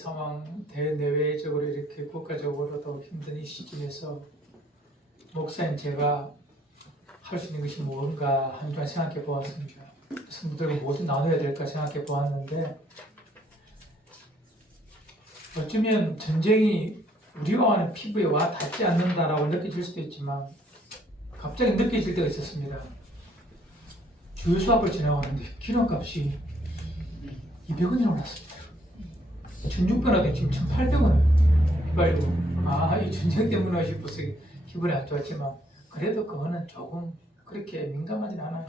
상황, 대내외적으로 이렇게 국가적으로도 힘든 이 시점에서 목사님 제가 할 수 있는 것이 뭔가 한 주간 생각해 보았습니다. 성도들과 무엇을 나눠야 될까 생각해 보았는데 어쩌면 전쟁이 우리와 하는 피부에 와 닿지 않는다라고 느껴질 수도 있지만 갑자기 느껴질 때가 있었습니다. 주유소 앞을 지나가는데 기름값이 200원이 올랐습니다. 1,600원하더니 지금 1,800원. 이발고 이 전쟁 때문에 싶어서 기분이 안 좋았지만 그래도 그거는 조금 그렇게 민감하진 않아요.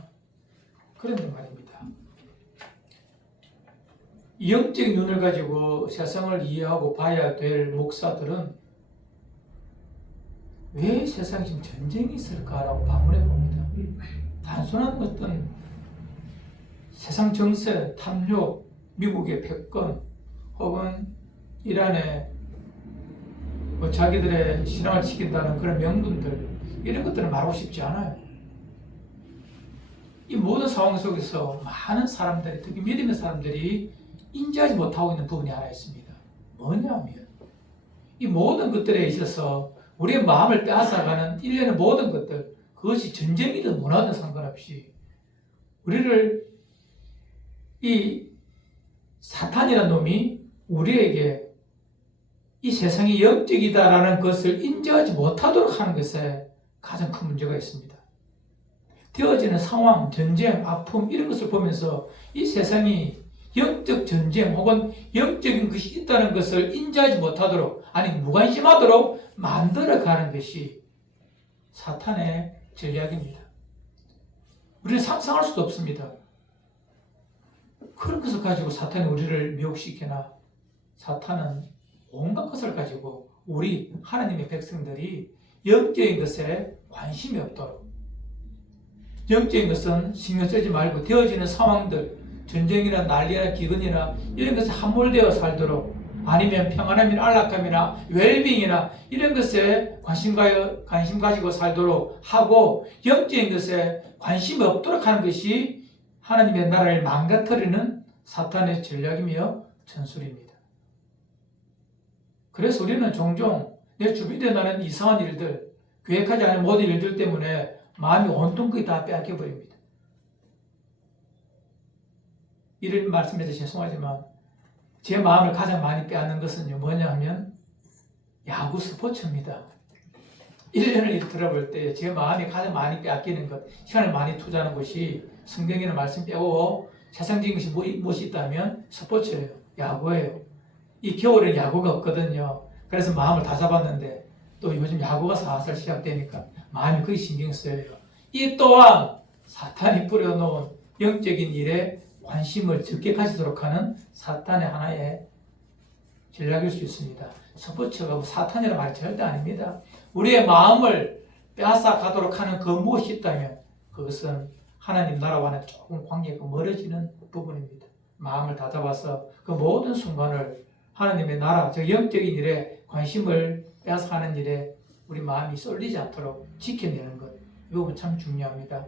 그런데 말입니다. 영적인 눈을 가지고 세상을 이해하고 봐야 될 목사들은 왜 세상에 지금 전쟁이 있을까라고 반문해 봅니다. 단순한 어떤 세상 정세, 탐욕, 미국의 패권 혹은 이란의 자기들의 신앙을 지킨다는 그런 명분들 이런 것들은 말하고 싶지 않아요. 이 모든 상황 속에서 많은 사람들이 특히 믿음의 사람들이 인지하지 못하고 있는 부분이 하나 있습니다. 뭐냐면 이 모든 것들에 있어서 우리의 마음을 빼앗아가는 일련의 모든 것들 그것이 전쟁이든 문화든 상관없이 우리를 이 사탄이라는 놈이 우리에게 이 세상이 영적이다라는 것을 인정하지 못하도록 하는 것에 가장 큰 문제가 있습니다. 되어지는 상황, 전쟁, 아픔 이런 것을 보면서 이 세상이 영적 전쟁 혹은 영적인 것이 있다는 것을 인지하지 못하도록 아니 무관심하도록 만들어가는 것이 사탄의 전략입니다. 우리는 상상할 수도 없습니다. 그런 것을 가지고 사탄이 우리를 미혹시키나 사탄은 온갖 것을 가지고 우리 하나님의 백성들이 영적인 것에 관심이 없도록 영적인 것은 신경 쓰지 말고 되어지는 상황들 전쟁이나 난리나 기근이나 이런 것에 함몰되어 살도록 아니면 평안함이나 안락함이나 웰빙이나 이런 것에 관심 가지고 살도록 하고 영적인 것에 관심이 없도록 하는 것이 하나님의 나라를 망가뜨리는 사탄의 전략이며 전술입니다. 그래서 우리는 종종 내 주변에 나는 이상한 일들, 계획하지 않은 모든 일들 때문에 마음이 온통 거의 다 빼앗겨버립니다. 이런 말씀에서 죄송하지만 제 마음을 가장 많이 빼앗는 것은 뭐냐 하면 야구 스포츠입니다. 1년을 들어볼 때 제 마음이 가장 많이 빼앗기는 것, 시간을 많이 투자하는 것이 성경에는 말씀 빼고 세상적인 것이 무엇이 있다면 스포츠예요. 야구예요. 이 겨울에는 야구가 없거든요. 그래서 마음을 다 잡았는데 또 요즘 야구가 살살 시작되니까 마음이 거의 신경 쓰여요. 이 또한 사탄이 뿌려놓은 영적인 일에 관심을 적게 가지도록 하는 사탄의 하나의 전략일 수 있습니다. 스포츠가 사탄이라는 말이 절대 아닙니다. 우리의 마음을 빼앗아 가도록 하는 그 무엇이 있다면 그것은 하나님 나라와는 조금 관계가 멀어지는 부분입니다. 마음을 다 잡아서 그 모든 순간을 하나님의 나라, 즉 영적인 일에 관심을 빼앗아가는 일에 우리 마음이 쏠리지 않도록 지켜내는 것, 이 부분 참 중요합니다.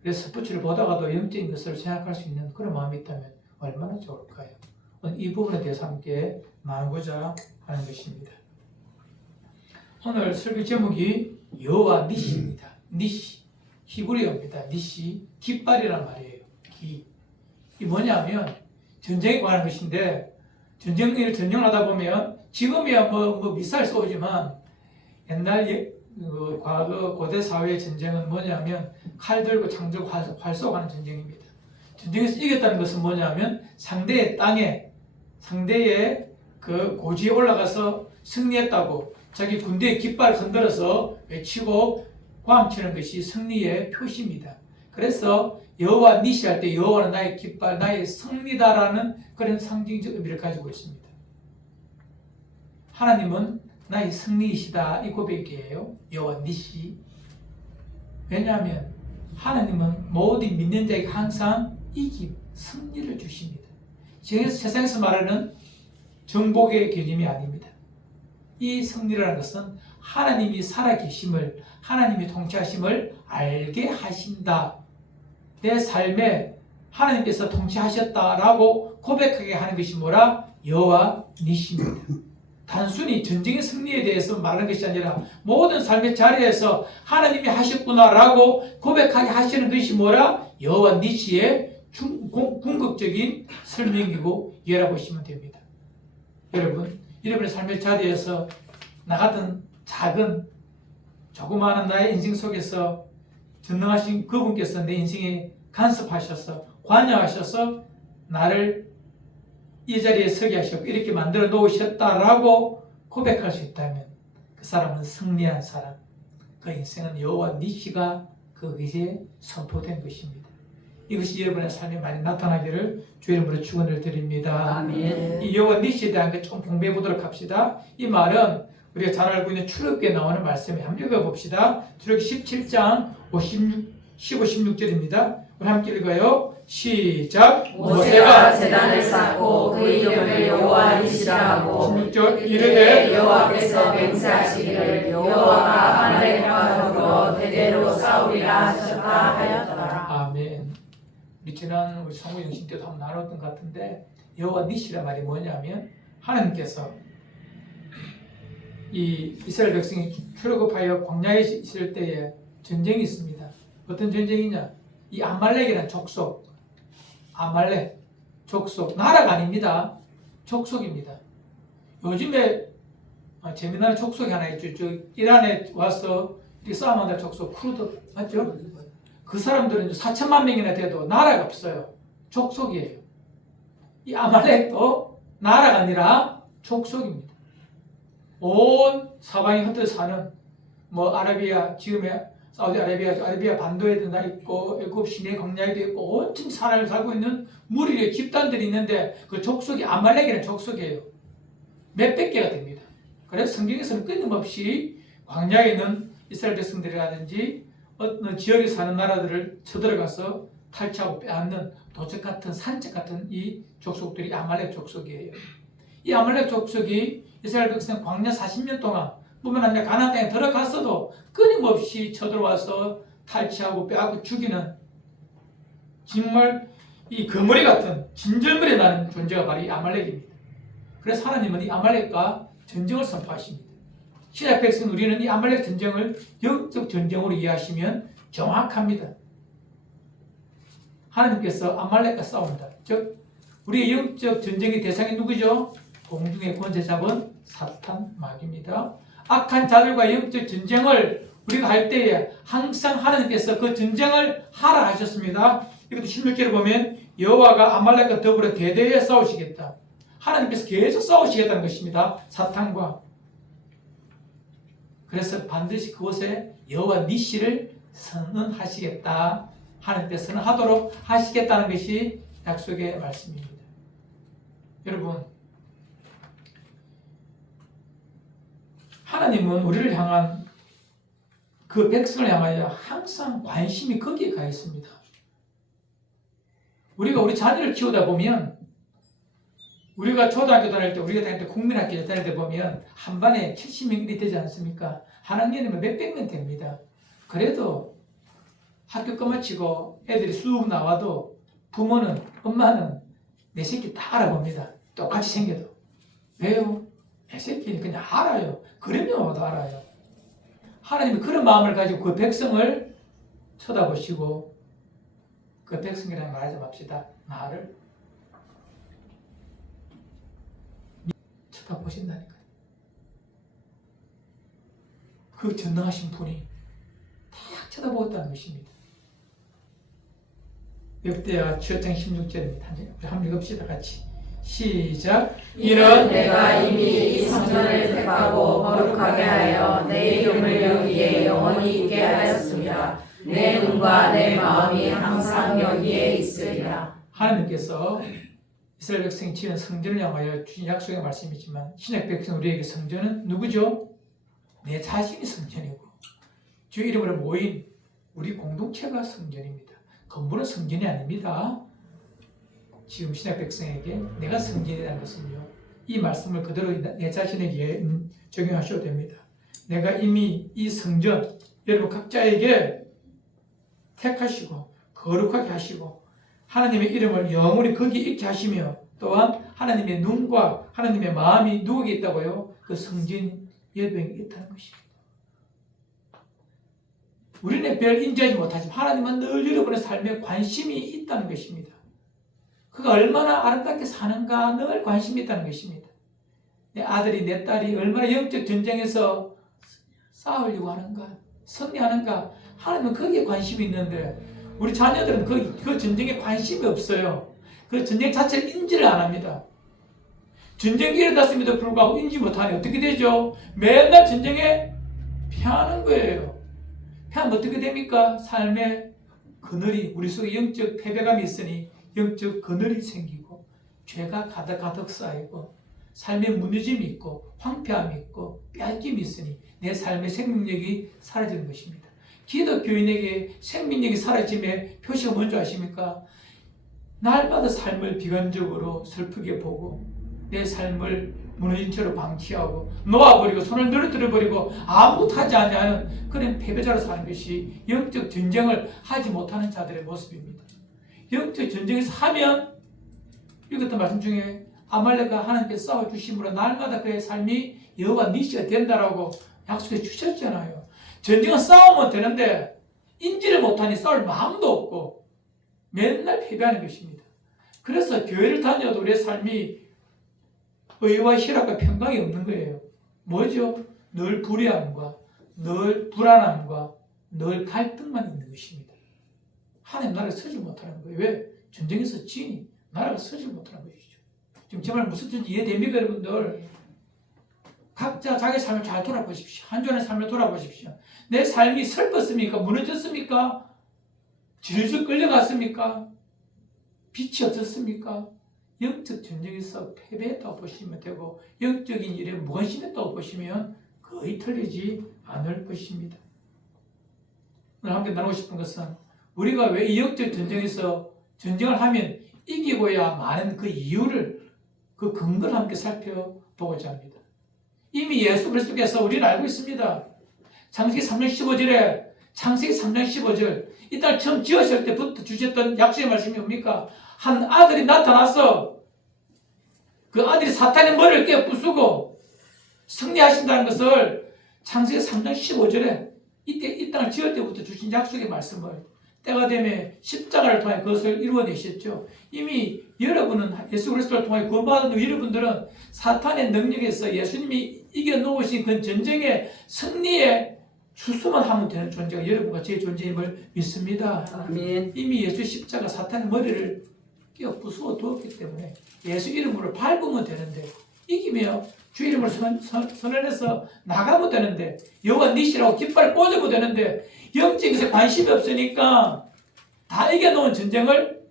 그래서 스포츠를 보다가도 영적인 것을 생각할 수 있는 그런 마음이 있다면 얼마나 좋을까요? 이 부분에 대해서 함께 나누고자 하는 것입니다. 오늘 설교 제목이 여호와 니시입니다. 니시, 히브리어입니다. 니시, 깃발이란 말이에요. 이 뭐냐면 전쟁에 관한 것인데 전쟁을 하다 보면 지금이야 미사일 쏘지만 옛날 과거 고대 사회의 전쟁은 뭐냐면 칼 들고 창 들고 활 쏘가는 전쟁입니다. 전쟁에서 이겼다는 것은 뭐냐면 상대의 땅에 상대의 그 고지에 올라가서 승리했다고 자기 군대의 깃발을 흔들어서 외치고 고함치는 것이 승리의 표시입니다. 그래서 여호와 니시 할 때 여호와는 나의 깃발, 나의 승리다라는 그런 상징적 의미를 가지고 있습니다. 하나님은 나의 승리이시다 이 고백이에요. 여호와 니시. 왜냐하면 하나님은 모든 믿는 자에게 항상 이김, 승리를 주십니다. 세상에서 말하는 정복의 개념이 아닙니다. 이 승리라는 것은 하나님이 살아계심을, 하나님이 통치하심을 알게 하신다. 내 삶에 하나님께서 통치하셨다라고 고백하게 하는 것이 뭐라? 여호와 니시입니다. 단순히 전쟁의 승리에 대해서 말하는 것이 아니라 모든 삶의 자리에서 하나님이 하셨구나라고 고백하게 하시는 것이 뭐라? 여호와 니시의 궁극적인 설명이고 이해라 보시면 됩니다. 여러분, 여러분의 삶의 자리에서 나 같은 작은 조그마한 나의 인생 속에서 전능하신 그분께서 내 인생에 간섭하셔서 관여하셔서 나를 이 자리에 서게 하셨고 이렇게 만들어 놓으셨다라고 고백할 수 있다면 그 사람은 승리한 사람, 그 인생은 여호와 니시가 그것에 선포된 것입니다. 이것이 여러분의 삶에 많이 나타나기를 주의 이름으로 축원을 드립니다. 아멘. 이 여호와 니시에 대한 것 좀 공부해 보도록 합시다. 이 말은 우리가 잘 알고 있는 출애굽기에 나오는 말씀에 한번 읽어봅시다. 출애굽기 17장 15, 16절입니다. 우리 함께 읽어요. 시작. 모세가 제단을 쌓고 그 이름을 여호와 니시라 하고 16절 이르되 여호와께서 맹세하시기를 여호와가 아말렉과 더불어 대대로 싸우리라 하셨다 하였더라. 아멘. 우리 지난 우리 성부 영신 때도 한번 나눴던 것 같은데 여호와 니시란 말이 뭐냐면 하나님께서 이 이스라엘 백성이 출애굽하여 광야에 있을 때에 전쟁이 있습니다. 어떤 전쟁이냐? 이 아말렉이라는 족속, 아말렉 족속, 나라가 아닙니다. 족속입니다. 요즘에 재미나는 족속이 하나 있죠. 저 이란에 와서 이렇게 싸움한다 족속, 쿠르드 맞죠? 그 사람들은 4천만 명이나 돼도 나라가 없어요. 족속이에요. 이 아말렉도 나라가 아니라 족속입니다. 온 사방에 흩어져 사는 뭐 아라비아 지금의 사우디아라비아 반도에도 나 있고 애굽 시내 광야에도 있고 온통 사람을 살고 있는 무리의 집단들이 있는데 그 족속이 아말렉이라는 족속이에요. 몇백 개가 됩니다. 그래서 성경에서는 끊임없이 광야에 있는 이스라엘 백성들이라든지 어떤 지역에 사는 나라들을 쳐들어가서 탈취하고 빼앗는 도적 같은 산책 같은 이 족속들이 아말렉 족속이에요. 이 아말렉 족속이 이스라엘 백성 광야 40년 동안 뿐만 아니라 가나안 땅에 들어갔어도 끊임없이 쳐들어와서 탈취하고 빼앗고 죽이는 정말 이 거머리 같은 진절머리 나는 존재가 바로 이 아말렉입니다. 그래서 하나님은 이 아말렉과 전쟁을 선포하십니다. 신약 백성 우리는 이 아말렉 전쟁을 영적 전쟁으로 이해하시면 정확합니다. 하나님께서 아말렉과 싸운다. 즉 우리의 영적 전쟁의 대상이 누구죠? 공중의 권세 잡은 사탄 마귀입니다. 악한 자들과 영적 전쟁을 우리가 할 때에 항상 하나님께서 그 전쟁을 하라 하셨습니다. 이것도 16절에 보면 여호와가 아말렉과 더불어 대대에 싸우시겠다. 하나님께서 계속 싸우시겠다는 것입니다. 사탄과. 그래서 반드시 그곳에 여호와 니시를 선언하시겠다. 하나님께서 선언하도록 하시겠다는 것이 약속의 말씀입니다. 여러분, 하나님은 우리를 향한 그 백성을 향하여 항상 관심이 거기에 가 있습니다. 우리가 우리 자녀를 키우다 보면 우리가 초등학교 다닐 때, 우리가 다닐 때 국민학교 다닐 때 보면 한 반에 70명이 되지 않습니까? 한 학년이면 몇백 명 됩니다. 그래도 학교 끝마치고 애들이 쑥 나와도 부모는, 엄마는 내 새끼 다 알아봅니다. 똑같이 생겨도. 왜요? 내 새끼는 그냥 알아요. 그림표만 봐도 알아요. 하나님이 그런 마음을 가지고 그 백성을 쳐다보시고 그 백성이라는 말하지 맙시다. 나를 쳐다보신다니까요. 그 전능하신 분이 딱 쳐다보았다는 것입니다. 역대하 7장 16절입니다. 우리 한번 읽읍시다 같이. 시작. 이는 내가 이미 이 성전을 택하고 거룩하게 하여 내 이름을 여기에 영원히 있게 하였습니다. 내 눈과 내 마음이 항상 여기에 있으리라. 하나님께서 이스라엘 백성이 지은 성전을 향하여 주신 약속의 말씀이지만 신약 백성 우리에게 성전은 누구죠? 내 자신이 성전이고 주 이름으로 모인 우리 공동체가 성전입니다. 건물은 성전이 아닙니다. 지금 신약 백성에게 내가 성전이라는 것은요, 이 말씀을 그대로 내 자신에게 적용하셔도 됩니다. 내가 이미 이 성전, 여러분 각자에게 택하시고 거룩하게 하시고 하나님의 이름을 영원히 거기에 있게 하시며 또한 하나님의 눈과 하나님의 마음이 누구에게 있다고요? 그 성진 여병에 있다는 것입니다. 우리는 별 인지하지 못하지만 하나님은 늘 여러분의 삶에 관심이 있다는 것입니다. 그가 얼마나 아름답게 사는가 늘 관심이 있다는 것입니다. 내 아들이 내 딸이 얼마나 영적 전쟁에서 싸우려고 하는가, 승리하는가, 하나님은 거기에 관심이 있는데 우리 자녀들은 그 전쟁에 관심이 없어요. 그 전쟁 자체를 인지를 안 합니다. 전쟁이 일어났음에도 불구하고 인지 못하니 어떻게 되죠? 맨날 전쟁에 피하는 거예요. 피하면 어떻게 됩니까? 삶의 그늘이, 우리 속에 영적 패배감이 있으니 영적 그늘이 생기고 죄가 가득 쌓이고 삶의 무너짐이 있고 황폐함이 있고 빼앗김이 있으니 내 삶의 생명력이 사라지는 것입니다. 기독교인에게 생명력이 사라짐의 표시가 뭔지 아십니까? 날마다 삶을 비관적으로 슬프게 보고 내 삶을 무너진 채로 방치하고 놓아버리고 손을 늘어뜨려버리고 아무것도 하지 않는 그런 패배자로 사는 것이 영적 전쟁을 하지 못하는 자들의 모습입니다. 영적 전쟁에서 하면 읽었던 말씀 중에 아말렉과 하나님께서 싸워주심으로 날마다 그의 삶이 여호와 니시가 된다라고 약속해 주셨잖아요. 전쟁은 싸우면 되는데 인지를 못하니 싸울 마음도 없고 맨날 패배하는 것입니다. 그래서 교회를 다녀도 우리의 삶이 의와 희락과 평강이 없는 거예요. 뭐죠? 늘 불의함과 늘 불안함과 늘 갈등만 있는 것입니다. 하나님 나라가 서지 못하는 거예요. 왜? 전쟁에서 지니 나라가 서지 못하는 것이죠. 지금 제 말 무슨 뜻인지 이해됩니까, 여러분들? 각자 자기 삶을 잘 돌아보십시오. 한 주간의 삶을 돌아보십시오. 내 삶이 슬펐습니까? 무너졌습니까? 질질 끌려갔습니까? 빛이 없었습니까? 영적 전쟁에서 패배했다고 보시면 되고 영적인 일에 무관심했다고 보시면 거의 틀리지 않을 것입니다. 오늘 함께 나누고 싶은 것은 우리가 왜 이 영적 전쟁에서 전쟁을 하면 이기고야 마는 그 이유를, 그 근거를 함께 살펴보고자 합니다. 이미 예수 그리스도께서 우리는 알고 있습니다. 창세기 3장 15절에 창세기 3장 15절 이 땅을 처음 지으실 때부터 주셨던 약속의 말씀이 뭡니까? 한 아들이 나타나서 그 아들이 사탄의 머리를 깨어 부수고 승리하신다는 것을 창세기 3장 15절에 이때 이 땅을 지을 때부터 주신 약속의 말씀을 때가 되면 십자가를 통해 그것을 이루어내셨죠. 이미 여러분은 예수 그리스도를 통해 구원받은 여러분들은 사탄의 능력에서 예수님이 이겨놓으신 그 전쟁의 승리에 추수만 하면 되는 존재가 여러분과 제 존재임을 믿습니다. 아멘. 이미 예수 십자가 사탄의 머리를 깨어 부수어 두었기 때문에 예수 이름으로 밟으면 되는데 이기며 주 이름을 선언해서 나가면 되는데 여호와 니시라고 깃발을 꽂으면 되는데 영적인 것에 관심이 없으니까 다 이겨놓은 전쟁을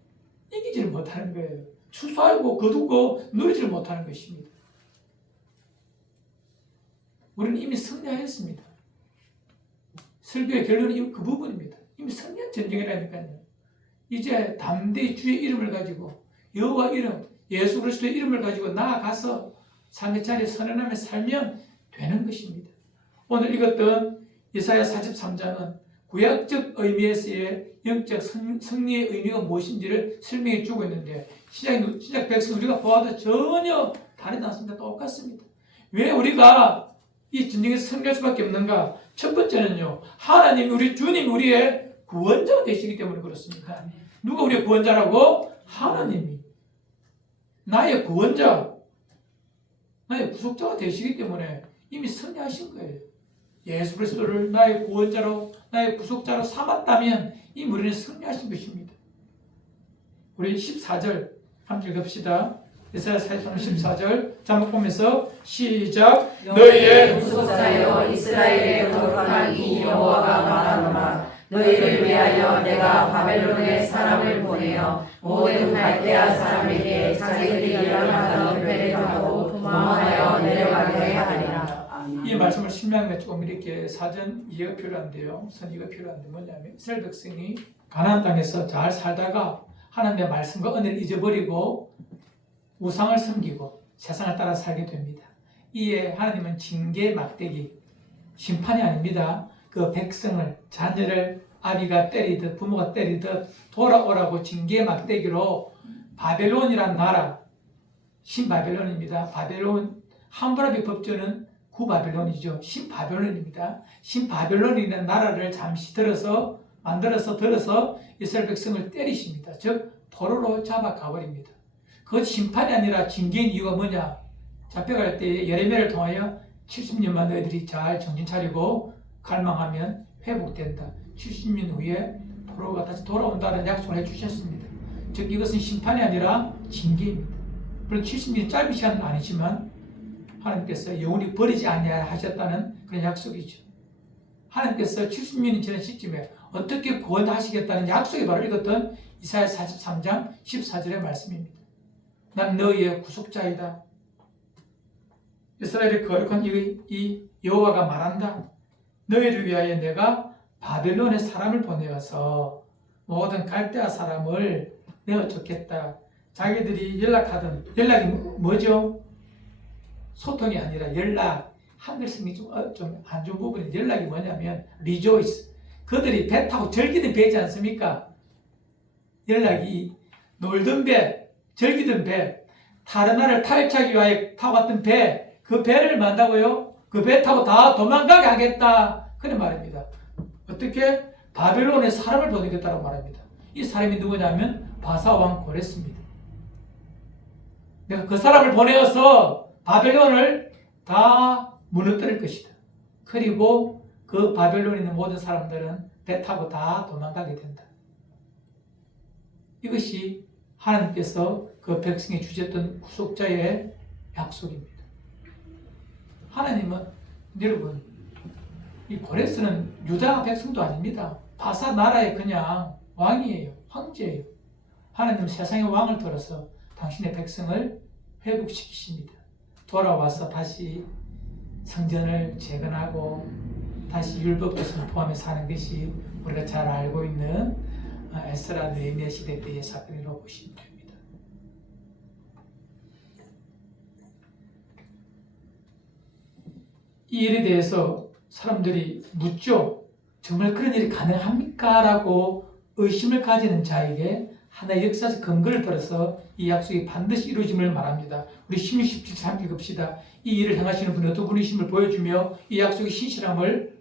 이기지를 못하는 거예요. 추수하고 거두고 누리지를 못하는 것입니다. 우리는 이미 승리하였습니다. 설교의 결론이 그 부분입니다. 이미 승리한 전쟁이라니까요. 이제 담대히 주의 이름을 가지고 여호와 이름, 예수 그리스도의 이름을 가지고 나아가서 삶의 자리에 선언하며 살면 되는 것입니다. 오늘 읽었던 이사야 43장은 구약적 의미에서의 영적 승리의 의미가 무엇인지를 설명해 주고 있는데 신약 백성 우리가 보아도 전혀 다르지 않습니다. 똑같습니다. 왜 우리가 이 전쟁에서 승리할 수밖에 없는가? 첫 번째는요, 하나님, 우리 주님, 우리의 구원자가 되시기 때문에 그렇습니다. 누가 우리의 구원자라고? 하나님이. 나의 구원자, 나의 구속자가 되시기 때문에 이미 승리하신 거예요. 예수 그리스도를 나의 구원자로, 나의 구속자로 삼았다면 이 우리는 승리하신 것입니다. 우리 14절 함께 읽읍시다. 이사야 43장 14절 자막 보면서 시작. 너희의 구속자여 이스라엘의 거룩한 이 여호와가 말하노라. 너희를 위하여 내가 바벨론에 사람을 보내어 모든 갈대아 사람에게 자기들이 일어나던 배를 타고 도망하여 내려가게 하리라. 이 말씀을 설명하면 조금 이렇게 사전 이해가 필요한데요. 선의가 필요한데 뭐냐면 이스라엘 백성이 가나안 땅에서 잘 살다가 하나님의 말씀과 은혜를 잊어버리고 우상을 섬기고 세상을 따라 살게 됩니다. 이에 하나님은 징계 막대기, 심판이 아닙니다. 그 백성을, 자녀를 아비가 때리듯 부모가 때리듯 돌아오라고 징계 막대기로 바벨론이란 나라, 신바벨론입니다. 바벨론 함무라비 법전은 구바벨론이죠. 신바벨론입니다. 신바벨론이라는 나라를 잠시 들어서 이스라엘 백성을 때리십니다. 즉 포로로 잡아 가버립니다. 그것 심판이 아니라 징계인 이유가 뭐냐? 잡혀갈 때 예레미야를 통하여 70년만 너희들이 잘 정신 차리고 갈망하면 회복된다. 70년 후에 포로가 다시 돌아온다는 약속을 해주셨습니다. 즉 이것은 심판이 아니라 징계입니다. 물론 70년이 짧은 시간은 아니지만 하나님께서 영원히 버리지 아니하라 하셨다는 그런 약속이죠. 하나님께서 70년이 지난 시점에 어떻게 구원하시겠다는 약속이 바로 읽었던 이사야 43장 14절의 말씀입니다. 난 너희의 구속자이다. 이스라엘의 거룩한 이 여호와가 말한다. 너희를 위하여 내가 바벨론의 사람을 보내어서 모든 갈대아 사람을 내어 쫓겠다. 자기들이 연락이 뭐죠? 소통이 아니라 연락. 한글 성이 좀 안 좋은 부분이 연락이 뭐냐면 rejoice. 그들이 배 타고 즐기던 배지 않습니까? 연락이 놀던 배, 즐기던 배, 다른 나라를 탈취하기 위하여 타고 갔던 배, 그 배를 만다고요? 그 배 타고 다 도망가게 하겠다. 그런 말입니다. 어떻게? 바벨론에 사람을 보내겠다고 말합니다. 이 사람이 누구냐면 바사왕 고레스입니다. 내가 그 사람을 보내어서 바벨론을 다 무너뜨릴 것이다. 그리고 그 바벨론에 있는 모든 사람들은 배 타고 다 도망가게 된다. 이것이 하나님께서 그 백성에 주셨던 구속자의 약속입니다. 하나님은 여러분 이 고레스는 유다 백성도 아닙니다. 바사 나라의 그냥 왕이에요. 황제예요. 하나님은 세상의 왕을 들어서 당신의 백성을 회복시키십니다. 돌아와서 다시 성전을 재건하고 다시 율법도 선포하며 사는 것이 우리가 잘 알고 있는 에스라 느헤미야 시대 때의 사건이라고 보시면 됩니다. 이 일에 대해서 사람들이 묻죠. 정말 그런 일이 가능합니까? 라고 의심을 가지는 자에게 하나의 역사적 근거를 들어서 이 약속이 반드시 이루어짐을 말합니다. 우리 16, 17, 3 읽읍시다. 이 일을 행하시는 분이 어떤 분이심을 보여주며 이 약속의 신실함을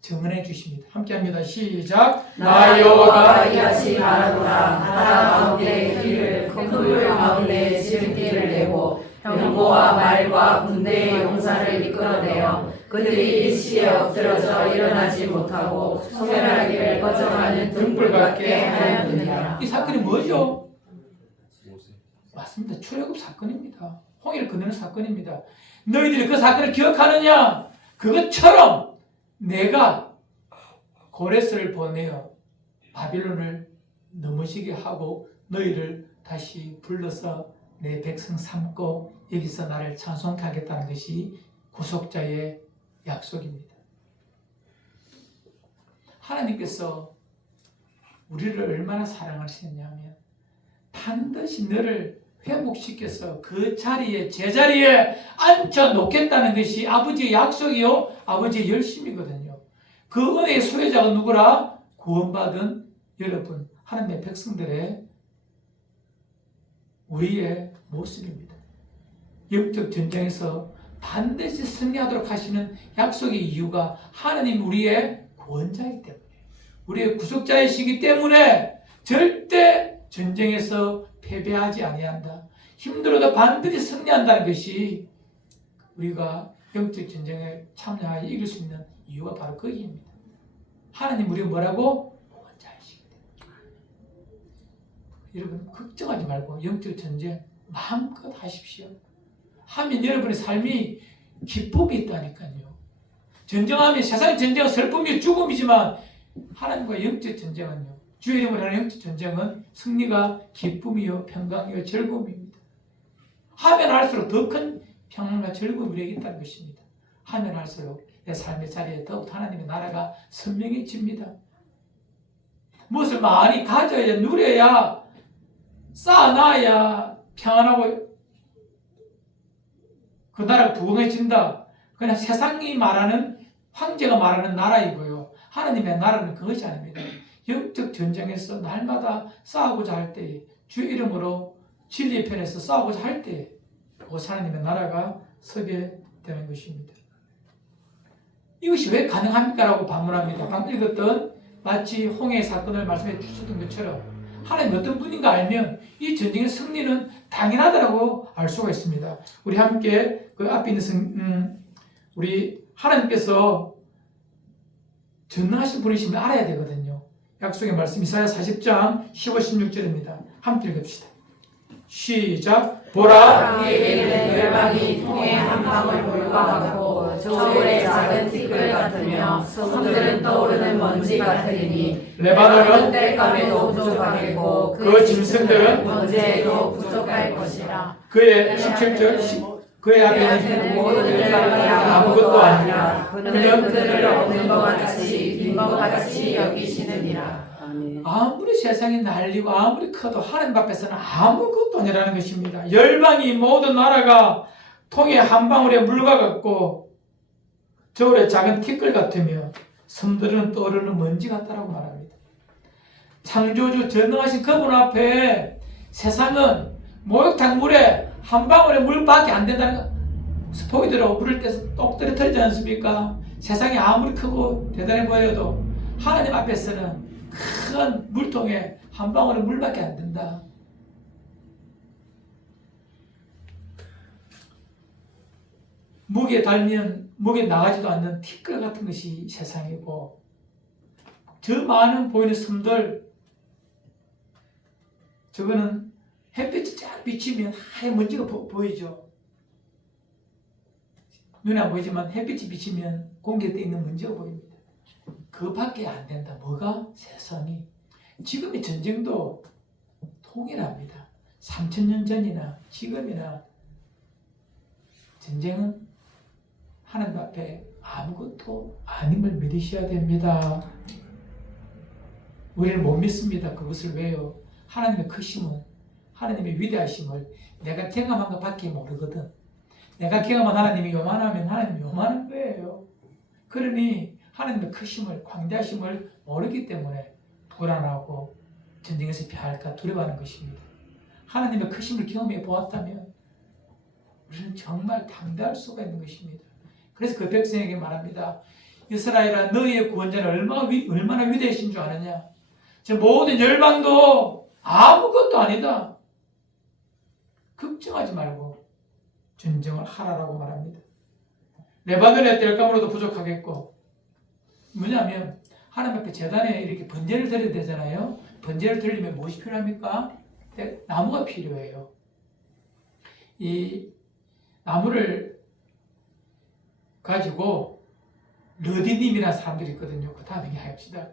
증언해 주십니다. 함께합니다. 시작. 나 여호와가 이같이 말하노라. 나라 가운데 길을 큰 가운데 지름길을 내고 병거와 말과 군대의 용사를 이끌어내어 그들이 일시에 엎드러져 일어나지 못하고 소멸하기를 거절하는 등불 같게 하였느니라. 이 사건이 뭐죠? 맞습니다. 출애굽 사건입니다. 홍해를 건너는 사건입니다. 너희들이 그 사건을 기억하느냐? 그것처럼 내가 고레스를 보내어 바빌론을 넘어지게 하고 너희를 다시 불러서 내 백성 삼고 여기서 나를 찬송케 하겠다는 것이 구속자의 약속입니다. 하나님께서 우리를 얼마나 사랑하시느냐면 반드시 너를 회복시켜서 그 자리에 제자리에 앉혀 놓겠다는 것이 아버지의 약속이요 아버지의 열심이거든요. 그 은혜의 소유자가 누구라? 구원받은 여러분 하나님의 백성들의 우리의 모습입니다. 영적 전쟁에서 반드시 승리하도록 하시는 약속의 이유가 하나님 우리의 구원자이기 때문에 우리의 구속자이시기 때문에 절대 전쟁에서 패배하지 아니한다. 힘들어도 반드시 승리한다는 것이 우리가 영적 전쟁에 참여하여 이길 수 있는 이유가 바로 거기입니다. 하나님 우리가 뭐라고? 구원자이시기 때문에. 여러분 걱정하지 말고 영적 전쟁 마음껏 하십시오. 하면 여러분의 삶이 기쁨이 있다니까요. 전쟁하면 세상의 전쟁은 슬픔이 죽음이지만 하나님과 영적 전쟁은요. 주의 이름으로 하는 영적 전쟁은 승리가 기쁨이요 평강이요 즐거움입니다. 하면 할수록 더 큰 평안과 즐거움이 있다는 것입니다. 하면 할수록 내 삶의 자리에 더욱 하나님의 나라가 선명해집니다. 무엇을 많이 가져야 누려야 쌓아놔야 평안하고 그 나라가 부흥해진다. 그냥 세상이 말하는 황제가 말하는 나라이고요. 하나님의 나라는 그것이 아닙니다. 영적 전쟁에서 날마다 싸우고자 할 때, 주 이름으로 진리의 편에서 싸우고자 할 때, 그곳 하나님의 나라가 서게 되는 것입니다. 이것이 왜 가능합니까? 라고 반문합니다. 방금 읽었던 마치 홍해 사건을 말씀해 주셨던 것처럼 하나님 어떤 분인가 알면 이 전쟁의 승리는 당연하다고 알 수가 있습니다. 우리 함께 그 앞에 있는 우리 하나님께서 전능하신 분이심을 알아야 되거든요. 약속의 말씀 이사야 40장 15, 16절입니다. 함께 읽읍시다. 시작. 보라, 위에는 열방이 통에 한 방울 물과 같고 저울의 작은 티끌 같으며 섬들은 떠오르는 먼지 같으리니 레바논은 땔감에도 부족하겠고 그 짐승들은 번제에도 부족할 것이라. 그의 17절 그의 앞에는 모든 열방이 아무것도 아니라 그는 그들을 없는 것 같이 빈 것 같이 여기시느니라. 아무리 세상이 난리고 아무리 커도 하나님 앞에서는 아무것도 아니라는 것입니다. 열방이 모든 나라가 통에 한 방울의 물과 같고 저울의 작은 티끌 같으며 섬들은 떠오르는 먼지 같다라고 말합니다. 창조주 전능하신 그분 앞에 세상은 목욕탕 물에 한 방울의 물밖에 안 된다는 거. 스포이드로 물을 떼서 똑 떨어뜨리지 않습니까? 세상이 아무리 크고 대단해 보여도 하나님 앞에서는 큰 물통에 한 방울의 물밖에 안 된다. 목에 달면 목에 나가지도 않는 티끌 같은 것이 세상이고 저 많은 보이는 섬들 저거는 햇빛이 쫙 비치면 하얀 먼지가 보이죠. 눈에 안 보이지만 햇빛이 비치면 공기에 떠 있는 먼지가 보입니다. 그밖에 안 된다. 뭐가? 세상이. 지금의 전쟁도 통일합니다. 3000년 전이나 지금이나 전쟁은 하나님 앞에 아무것도 아님을 믿으셔야 됩니다. 우리는 못 믿습니다. 그것을 왜요? 하나님의 크심은 하나님의 위대하심을 내가 경험한 것밖에 모르거든. 내가 경험한 하나님이 요만하면 하나님이 요만한 거예요. 그러니 하나님의 크심을, 광대하심을 모르기 때문에 불안하고 전쟁에서 패할까 두려워하는 것입니다. 하나님의 크심을 경험해 보았다면 우리는 정말 담대할 수가 있는 것입니다. 그래서 그 백성에게 말합니다. 이스라엘아, 너희의 구원자는 얼마나 위대하신 줄 아느냐? 저 모든 열방도 아무것도 아니다. 걱정하지 말고 전쟁을 하라라고 말합니다. 레바논의 땔감으로도 부족하겠고, 뭐냐면 하나님 앞에 제단에 이렇게 번제를 드려야 되잖아요. 번제를 드리려면 무엇이 필요합니까? 나무가 필요해요. 이 나무를 가지고 러디님이라는 사람들이 있거든요. 그 다음에 얘기합시다.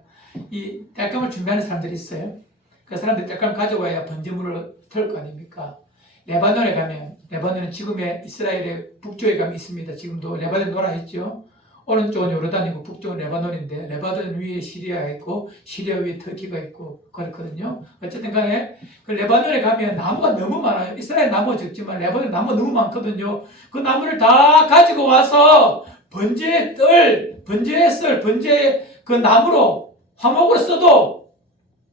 이 땔감을 준비하는 사람들이 있어요. 그 사람들 땔감 가져와야 번제물을 털 거 아닙니까? 레바논에 가면, 레바논은 지금의 이스라엘의 북쪽에 가면 있습니다. 지금도 레바논 노라 있죠. 오른쪽은 요르단이고 북쪽은 레바논인데 레바논 위에 시리아가 있고 시리아 위에 터키가 있고 그렇거든요. 어쨌든 간에 그 레바논에 가면 나무가 너무 많아요. 이스라엘 나무가 적지만 레바논 나무가 너무 많거든요. 그 나무를 다 가지고 와서 번제의 뜰, 번제의 썰, 번제의 그 나무로 화목으로 써도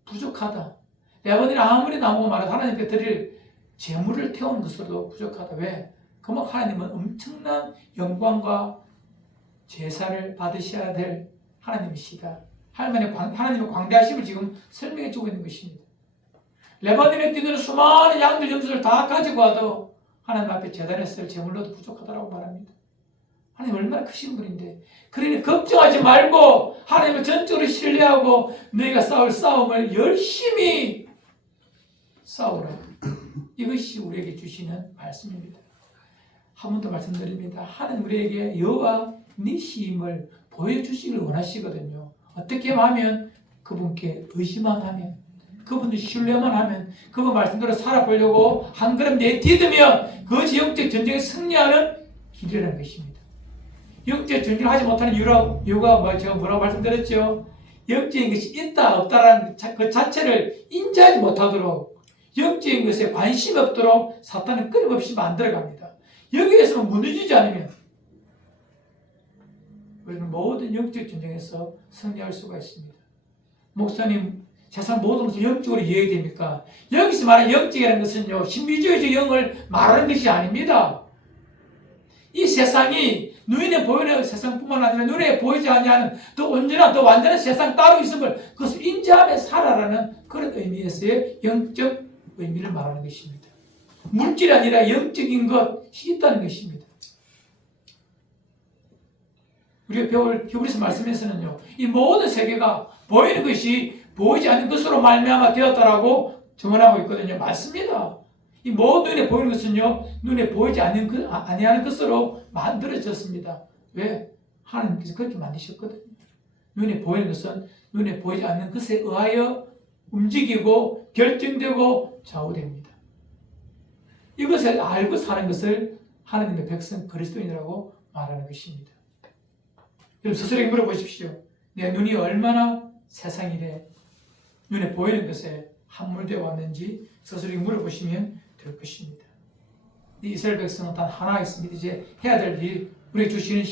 부족하다. 레바논이 아무리 나무가 많아도 하나님께 드릴 재물을 태우는 것으로도 부족하다. 왜? 그만큼 하나님은 엄청난 영광과 제사를 받으셔야 될 하나님이시다. 하나님의 광대하심을 지금 설명해 주고 있는 것입니다. 레바논에 뛰는 수많은 양들 염소를 다 가지고 와도 하나님 앞에 제단에 쓸 제물로도 부족하다고 말합니다. 하나님 얼마나 크신 분인데, 그러니 걱정하지 말고 하나님을 전적으로 신뢰하고 너희가 싸울 싸움을 열심히 싸우라. 이것이 우리에게 주시는 말씀입니다. 한 번 더 말씀드립니다. 하나님 우리에게 여호와 니시임을 보여주시길 원하시거든요. 어떻게 하면? 그분께 의심만 하면, 그분을 신뢰만 하면, 그분 말씀대로 살아보려고 한 걸음 내디디면 그것이 영적 전쟁에 승리하는 길이라는 것입니다. 영적 전쟁을 하지 못하는 이유가 제가 뭐라고 말씀드렸죠? 영적인 것이 있다 없다라는 그 자체를 인지하지 못하도록, 영적인 것에 관심이 없도록 사탄은 끊임없이 만들어갑니다. 여기에서만 무너지지 않으면 우리는 모든 영적 전쟁에서 승리할 수가 있습니다. 목사님 세상 모든 것을 영적으로 이해해야 됩니까? 여기서 말하는 영적이라는 것은요, 신비주의적 영을 말하는 것이 아닙니다. 이 세상이 눈에 보이는 세상뿐만 아니라 눈에 보이지 않는 더 온전한 더 완전한 세상 따로 있음을 그것을 인지하며 살아라는 그런 의미에서의 영적 의미를 말하는 것입니다. 물질이 아니라 영적인 것이 있다는 것입니다. 우리가 배울 히브리서 말씀에서는요, 이 모든 세계가 보이는 것이 보이지 않는 것으로 말미암아 되었다라고 증언하고 있거든요. 맞습니다. 이 모든 눈에 보이는 것은요, 눈에 보이지 아니하는 것으로 만들어졌습니다. 왜? 하나님께서 그렇게 만드셨거든요. 눈에 보이는 것은 눈에 보이지 않는 것에 의하여 움직이고 결정되고 좌우됩니다. 이것을 알고 사는 것을 하나님의 백성 그리스도인이라고 말하는 것입니다. 여러분 스스로에게 물어보십시오. 내 눈이 얼마나 세상일에 눈에 보이는 것에 함몰되어 왔는지 스스로에게 물어보시면 될 것입니다. 이 이스라엘 백성은 단 하나 있습니다. 이제 해야 될 일, 우리에게 주시는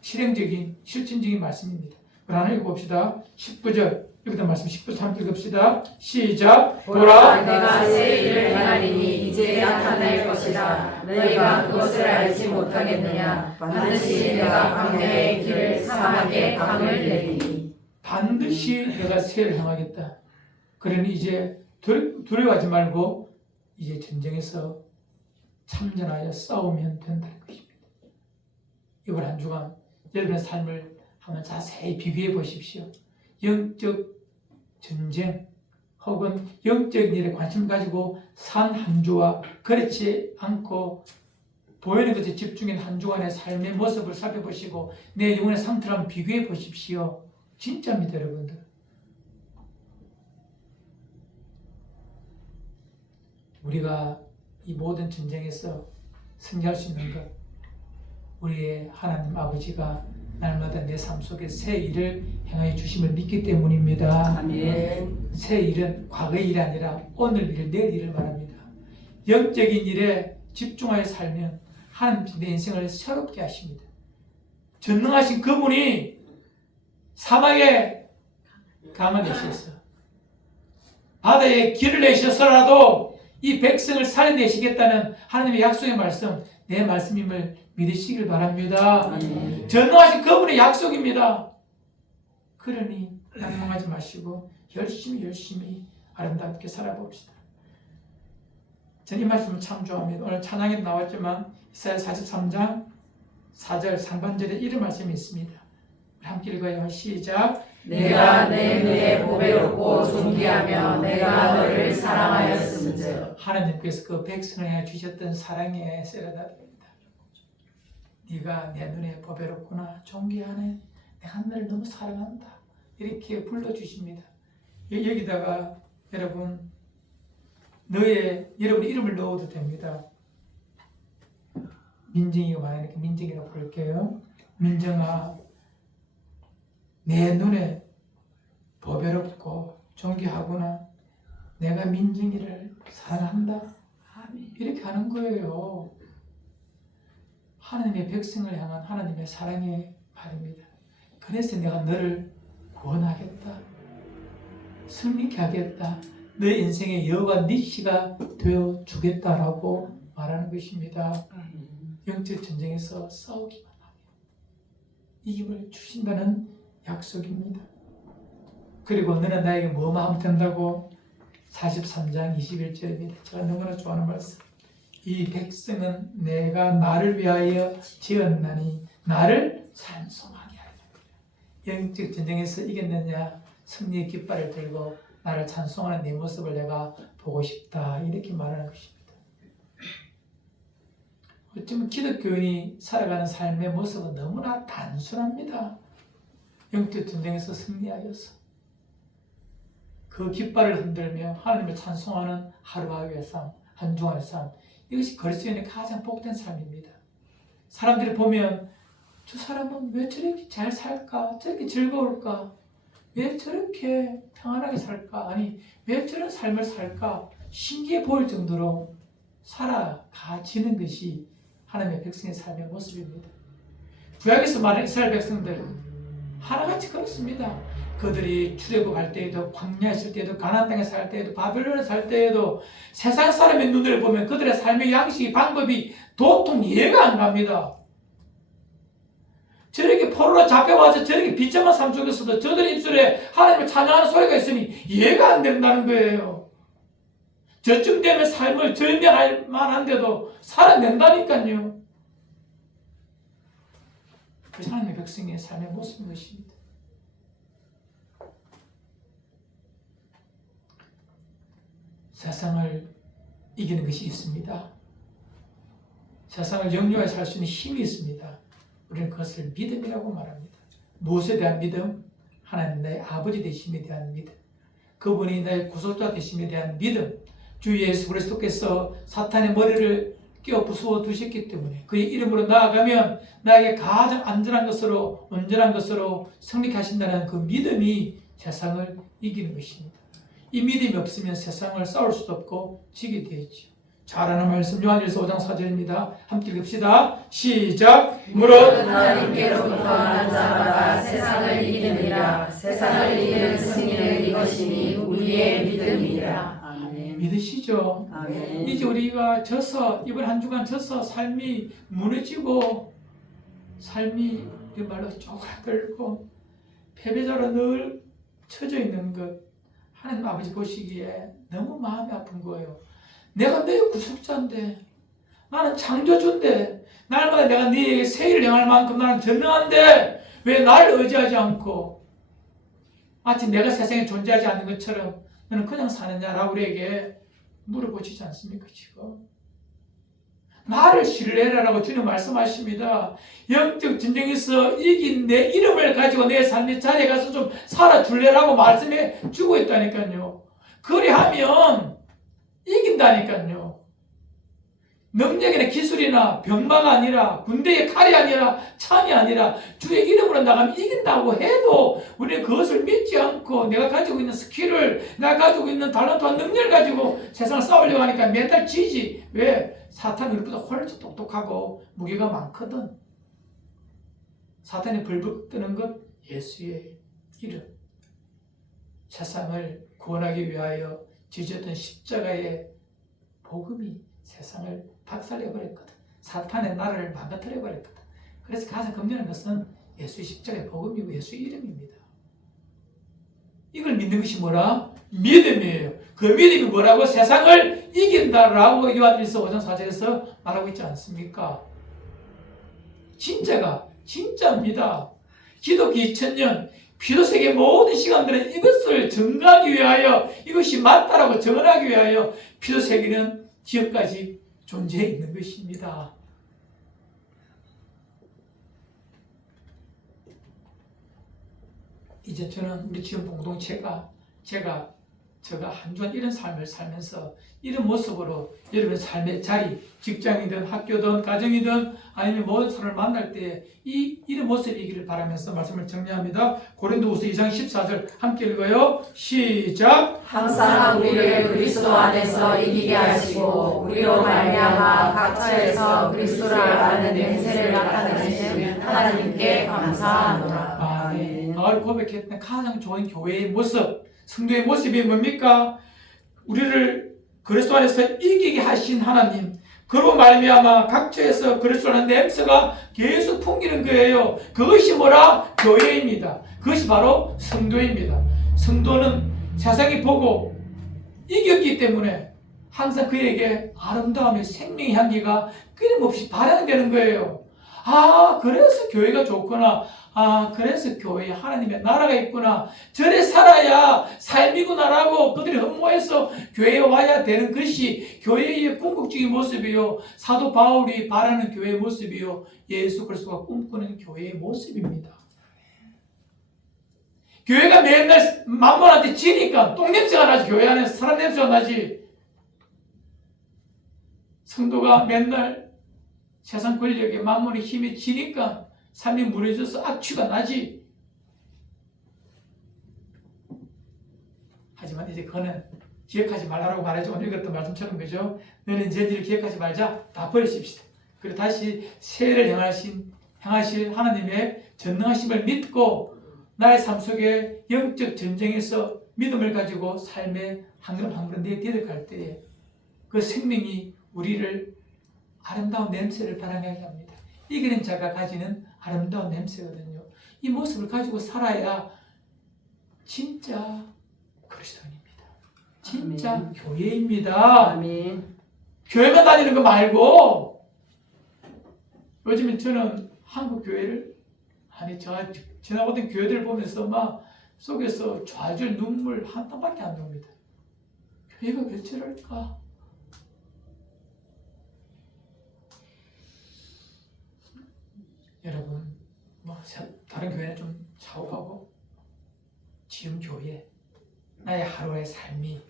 실행적인 실천적인 말씀입니다. 하나 읽어봅시다. 19절 여기다 말씀 19절 함께 읽읍시다. 시작. 보라, 내가 새 일을 행하리니 이제 나타날 것이다. 너희가 그것을 알지 못하겠느냐? 반드시 내가 광야의 길을 사막에 강을 내리니. 반드시 내가 새를 행하겠다. 그러니 이제 두려워하지 말고 이제 전쟁에서 참전하여 싸우면 된다는 것입니다. 이번 한 주간 여러분의 삶을 한번 자세히 비교해 보십시오. 영적 전쟁 혹은 영적인 일에 관심을 가지고 산 한 주와 그렇지 않고 보이는 것에 집중한 한 주간의 삶의 모습을 살펴보시고 내 영혼의 상태를 한번 비교해 보십시오. 진짜입니다, 여러분들. 우리가 이 모든 전쟁에서 승리할 수 있는 것, 우리의 하나님 아버지가 날마다 내 삶 속에 새 일을 행하여 주심을 믿기 때문입니다. 아멘. 새 일은 과거의 일이 아니라 오늘 일, 내일 일을 말합니다. 영적인 일에 집중하여 살면 하나님께서 내 인생을 새롭게 하십니다. 전능하신 그분이 사막에 강을 내시겠어. 바다에 길을 내셔서라도 이 백성을 살려내시겠다는 하나님의 약속의 말씀, 내 말씀임을 믿으시길 바랍니다. 전능하신 그분의 약속입니다. 그러니 낙망하지 마시고 열심히 아름답게 살아봅시다. 저는 이 말씀을 참 좋아합니다. 오늘 찬양에도 나왔지만 이사야 43장 4절 상반절에 이런 말씀이 있습니다. 함께 읽어요. 시작. 내가 내 눈에 보배롭고 존귀하며 내가 너를 사랑하였음즉. 하나님께서 그 백성을 향해 주셨던 사랑의 세례다입니다. 네가 내 눈에 보배롭구나, 존귀하네, 내가 너를 너무 사랑한다, 이렇게 불러주십니다. 여기다가 여러분 여러분 이름을 넣어도 됩니다. 민정이가 많으니까 민정이라고 부를게요. 민정아, 내 눈에 보배롭고 존귀하구나, 내가 민정이를 사랑한다, 이렇게 하는 거예요. 하나님의 백성을 향한 하나님의 사랑의 말입니다. 그래서 내가 너를 구원하겠다, 승리케 하겠다, 내 인생의 여호와 니시가 되어 주겠다라고 말하는 것입니다. 영적 전쟁에서 싸우기만 하면 이김을 주신다는 약속입니다. 그리고 너는 나에게 뭐만 하면 된다고? 43장 21절입니다. 제가 너무나 좋아하는 말씀. 이 백성은 내가 나를 위하여 지었나니 나를 찬송하게 하리라. 영적 전쟁에서 이겼느냐? 승리의 깃발을 들고 나를 찬송하는 네 모습을 내가 보고 싶다, 이렇게 말하는 것입니다. 어쩌면 기독교인이 살아가는 삶의 모습은 너무나 단순합니다. 영적 전쟁에서 승리하여서 그 깃발을 흔들며 하나님을 찬송하는 하루하루의 삶, 한 주간의 삶, 이것이 그리스도인의 가장 복된 삶입니다. 사람들이 보면 저 사람은 왜 저렇게 잘 살까? 저렇게 즐거울까? 왜 저렇게 평안하게 살까? 아니, 왜 저런 삶을 살까? 신기해 보일 정도로 살아가지는 것이 하나님의 백성의 삶의 모습입니다. 구약에서 말하는 이스라엘 백성들, 하나같이 그렇습니다. 그들이 출애굽할 때에도, 광야에 있을 때에도, 가나안 땅에 살 때에도, 바벨론에 살 때에도 세상 사람의 눈을 보면 그들의 삶의 양식이, 방법이 도통 이해가 안 갑니다. 저렇게 포로로 잡혀와서 저렇게 비참한 삶 속에서도 저들의 입술에 하나님을 찬양하는 소리가 있으니 이해가 안 된다는 거예요. 저쯤 되면 삶을 절명할 만한데도 살아낸다니까요. 그 하나님의 백성의 삶의 모습인 것입니다. 세상을 이기는 것이 있습니다. 세상을 영유하게 살 수 있는 힘이 있습니다. 우리는 그것을 믿음이라고 말합니다. 무엇에 대한 믿음? 하나님 나의 아버지 되심에 대한 믿음. 그분이 나의 구속자 되심에 대한 믿음. 주 예수 그리스도께서 사탄의 머리를 끼워 부수어 두셨기 때문에 그의 이름으로 나아가면 나에게 가장 안전한 것으로, 온전한 것으로 성립 하신다는 그 믿음이 세상을 이기는 것입니다. 이 믿음이 없으면 세상을 싸울 수도 없고 지게 되어 있죠. 잘 아는 말씀 요한일서 5장 4절입니다. 함께 읽읍시다. 시작. 무릇 하나님께로부터 난 자마다 세상을 이기느니라. 세상을 이기는 승리는 이것이니 우리의 믿음이라. 아멘. 믿으시죠? 아멘. 이제 우리가 져서 이번 한 주간 져서 삶이 무너지고 삶이 말로 쪼그라들고 패배자로 늘 처져 있는 것 하나님 아버지 보시기에 너무 마음이 아픈 거예요. 내가 너의 구속자인데, 나는 창조주인데, 날마다 내가 네에게 새 일을 행할 만큼 나는 전능한데 왜 나를 의지하지 않고 마치 내가 세상에 존재하지 않는 것처럼 너는 그냥 사느냐라고 우리에게 물어보시지 않습니까 지금? 나를 신뢰해라라고 주님 말씀하십니다. 영적 전쟁에서 이긴 내 이름을 가지고 내 삶의 자리에 가서 좀 살아줄래라고 말씀해 주고 있다니까요. 그리하면 이긴다니까요. 능력이나 기술이나 병마가 아니라 군대의 칼이 아니라 창이 아니라 주의 이름으로 나가면 이긴다고 해도 우리는 그것을 믿지 않고 내가 가지고 있는 스킬을, 내가 가지고 있는 달란트와 능력을 가지고 세상을 싸우려고 하니까 맨날 지지. 왜? 사탄이 우리보다 훨씬 똑똑하고 무게가 많거든. 사탄이 벌벌 뜨는 것 예수의 이름. 세상을 구원하기 위하여 지졌던 십자가의 복음이 세상을 박살내버렸거든. 사탄의 나라를 망가뜨려버렸거든. 그래서 가장 겁내는 것은 예수의 십자가의 복음이고 예수의 이름입니다. 이걸 믿는 것이 뭐라? 믿음이에요. 그 믿음이 뭐라고? 세상을 이긴다라고 요한일서 5장 4절에서 말하고 있지 않습니까? 진짜입니다. 기독교 2000년 피도세계 모든 시간들은 이것을 증거하기 위하여, 이것이 맞다라고 증언하기 위하여 피도세계는 지금까지 존재해 있는 것입니다. 이제 저는 우리 지원 공동체가 제가 한 주간 이런 삶을 살면서 이런 모습으로 여러분의 삶의 자리, 직장이든 학교든 가정이든 아니면 모든 사람을 만날 때 이런 모습이기를 바라면서 말씀을 정리합니다. 고린도후서 2장 14절 함께 읽어요. 시작. 항상 우리를 그리스도 안에서 이기게 하시고 우리로 말미암아 각처에서 그리스도를 아는 행세를 나타내시는 하나님께 감사하노라. 아멘. 바울 고백했던 가장 좋은 교회의 모습, 성도의 모습이 뭡니까? 우리를 그리스도 안에서 이기게 하신 하나님, 그로 말미암아 각처에서 그리스도라는 냄새가 계속 풍기는 거예요. 그것이 뭐라? 교회입니다. 그것이 바로 성도입니다. 성도는 세상이 보고 이겼기 때문에 항상 그에게 아름다움의 생명의 향기가 끊임없이 발현되는 거예요. 아, 그래서 교회가 좋구나. 아, 그래서 교회에 하나님의 나라가 있구나. 저래 살아야 삶이구나라고 그들이 흠모해서 교회에 와야 되는 것이 교회의 궁극적인 모습이요. 사도 바울이 바라는 교회의 모습이요. 예수 그리스도가 꿈꾸는 교회의 모습입니다. 교회가 맨날 만mon한테 지니까 똥냄새가 나지. 교회 안에서 사람 냄새가 나지. 성도가 맨날 세상 권력에 만몬의 힘에 지니까 삶이 무너져서 악취가 나지. 하지만 이제 그거는 기억하지 말라고 말하죠. 오늘 읽었던 말씀처럼 그죠? 너는 전지를 기억하지 말자. 다 버리십시다. 그리고 다시 새해를 향하실 하나님의 전능하심을 믿고 나의 삶 속에 영적 전쟁에서 믿음을 가지고 삶의 한 걸음 한 걸음 내디뎌갈 때에 그 생명이 우리를 아름다운 냄새를 발하게 합니다. 이기는 자가 가지는 아름다운 냄새거든요. 이 모습을 가지고 살아야 진짜 그리스도인입니다. 진짜 아멘. 교회입니다. 아멘. 교회만 다니는 거 말고 요즘에 저는 한국 교회를 지나보던 교회들 보면서 막 속에서 좌절 눈물 한 땀밖에 안 나옵니다. 교회가 왜 저럴까? 여러분, 다른 교회는 좀 차오가고 지금 교회 나의 하루의 삶이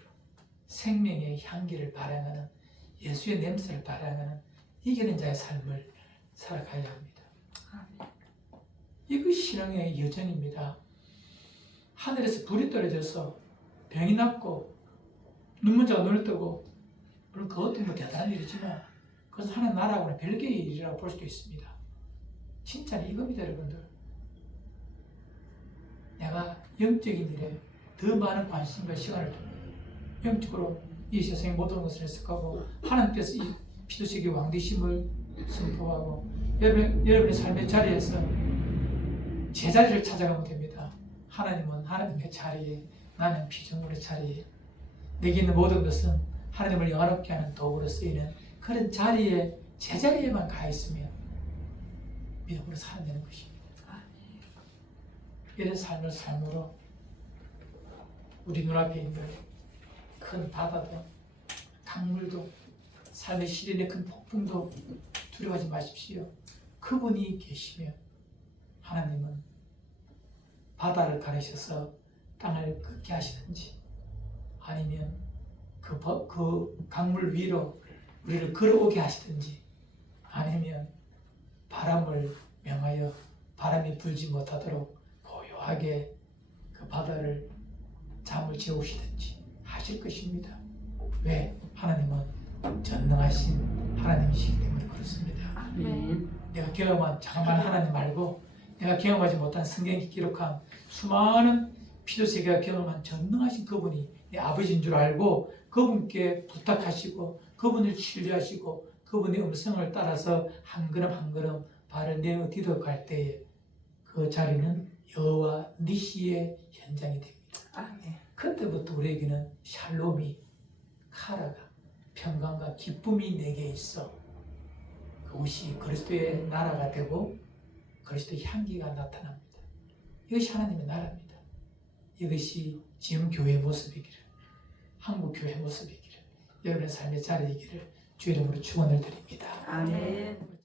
생명의 향기를 발향하는 예수의 냄새를 발향하는 이기는 자의 삶을 살아가야 합니다. 이거 신앙의 여정입니다. 하늘에서 불이 떨어져서 병이 낫고 눈먼자가 눈을 뜨고 물론 그것도 뭐 대단한 일이지만 그것은 하나님 나라하고는 별개의 일이라고 볼 수도 있습니다. 진짜는 이겁니다, 여러분들. 내가 영적인 일에 더 많은 관심과 시간을 두고 영적으로 이 세상의 모든 것을 해석하고 하나님께서 이 피도식의 왕되심을 선포하고 여러분의 삶의 자리에서 제자리를 찾아가면 됩니다. 하나님은 하나님의 자리에, 나는 피조물의 자리에, 내게 있는 모든 것은 하나님을 영화롭게 하는 도구로 쓰이는 그런 자리에, 제자리에만 가 있으면 믿음으로 살아내는 것입니다. 이런 삶을 삶으로 우리 눈앞에 있는 큰 바다도 강물도 삶의 시련의 큰 폭풍도 두려워하지 마십시오. 그분이 계시면 하나님은 바다를 가르셔서 땅을 걷게 하시든지 아니면 그 강물 위로 우리를 걸어오게 하시든지 아니면 바람을 명하여 바람이 불지 못하도록 고요하게 그 바다를 잠을 재우시든지 하실 것입니다. 왜? 하나님은 전능하신 하나님이시기 때문에 그렇습니다. 아멘. 내가 경험한 자그마한 하나님 말고 내가 경험하지 못한 성경에 기록한 수많은 피조세계가 경험한 전능하신 그분이 내 아버지인 줄 알고 그분께 부탁하시고 그분을 신뢰하시고 그분의 음성을 따라서 한 걸음 한 걸음 발을 내어 디뎌갈 때에 그 자리는 여호와 니시의 현장이 됩니다. 아멘. 그때부터 우리에게는 샬롬이, 카라가, 평강과 기쁨이 내게 있어 그것이 그리스도의 나라가 되고 그리스도의 향기가 나타납니다. 이것이 하나님의 나라입니다. 이것이 지금 교회의 모습이기를, 한국 교회의 모습이기를, 여러분의 삶의 자리이기를 주의 이름으로 축원을 드립니다. 아멘.